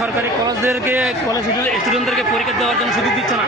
সরকারি কলেজদেরকে কলেজ স্টুডেন্টদেরকে পরীক্ষা দেওয়ার জন্য সুযোগ দিচ্ছে না।